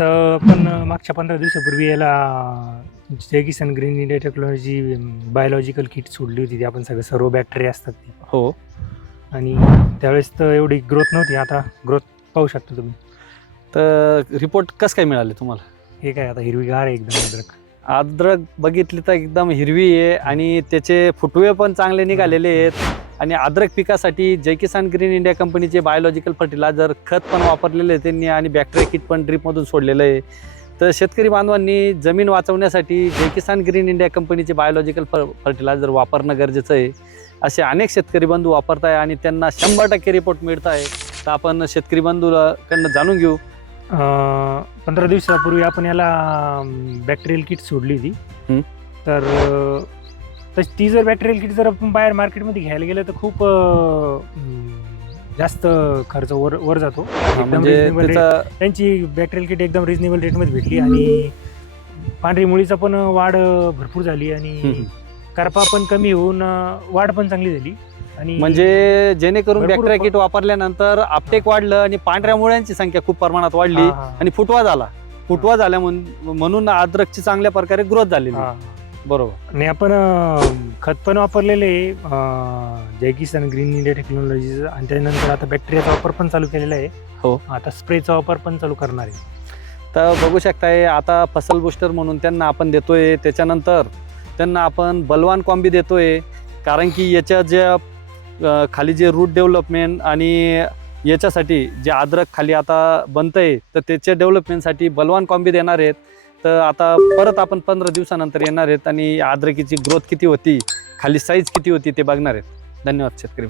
तर आपण मागच्या पंधरा दिवसापूर्वी याला Jai Kisan green India technology biological kit सोडली होती ती आपण सगळं सर्व बॅक्टेरिया असतात ती. हो. आणि त्यावेळेस तर एवढी ग्रोथ नव्हती आता ग्रोथ पाहू शकता तुम्ही. तर रिपोर्ट कसं काय मिळाले तुम्हाला? हे काय आता हिरवीगार आहे एकदम अद्रक. अद्रक बघितली तर एकदम हिरवी आहे आणि त्याचे फुटवे पण चांगले निघालेले आहेत. आणि अद्रक पिकासाठी जय किसान ग्रीन इंडिया कंपनीचे बायोलॉजिकल फर्टिलायझर खत पण वापरलेले आहे त्यांनी आणि बॅक्टेरिया किट पण ड्रीपमधून सोडलेलं आहे. तर शेतकरी बांधवांनी जमीन वाचवण्यासाठी जय किसान ग्रीन इंडिया कंपनीचे बायोलॉजिकल फर फर्टिलायझर वापरणं गरजेचं आहे. असे अनेक शेतकरी बंधू वापरत आहे आणि त्यांना शंभर टक्के रिपोर्ट मिळत आहे. तर आपण शेतकरी बंधूकडनं जाणून घेऊ. पंधरा दिवसापूर्वी आपण याला बॅक्टेरियल किट सोडली होती. हं. तर ती जर बॅक्टेरियल किट जर आपण बाहेर मार्केटमध्ये घ्यायला गेलं तर खूप जास्त खर्च वर वर जातो. एकदम म्हणजे. त्याचा बॅक्टेरियल किट एकदम रिजनेबल रेटमध्ये भेटली आणि पांढरी मुळीचा पण वाढ भरपूर झाली आणि. करपा पण कमी होऊन वाढ पण चांगली झाली. आणि म्हणजे जेणेकरून बॅक्टेरिया किट वापरल्यानंतर आपटेक वाढलं आणि पांढऱ्या मुळ्यांची संख्या खूप प्रमाणात वाढली आणि फुटवा झाला. फुटवा झाल्या म्हण- म्हणून अद्रकची चांगल्या प्रकारे ग्रोथ झालेली. बरोबर. आणि आपण अं, खत पण वापरलेले आहे, अं, Jai Kisan green India technology आणि त्यानंतर आता बॅक्टेरियाचा वापर पण चालू केलेला आहे. हो. आता स्प्रेचा वापर पण चालू करणार आहे. तर बघू शकताय आता फसल बुस्टर म्हणून त्यांना आपण देतोय. त्याच्यानंतर त्यांना आपण बलवान कॉम्बी देतोय. कारण की याच्या ज्या अं, खाली जे रूट डेव्हलपमेंट आणि याच्यासाठी जे अद्रक खाली आता बनतंय तर त्याच्या डेव्हलपमेंटसाठी बलवान कॉम्बी देणार आहेत. तर आता परत आपण पंधरा दिवसानंतर येणार आहेत आणि आद्रकीची ग्रोथ किती होती खाली साईज किती होती ते बघणार आहेत. धन्यवाद शेतकरी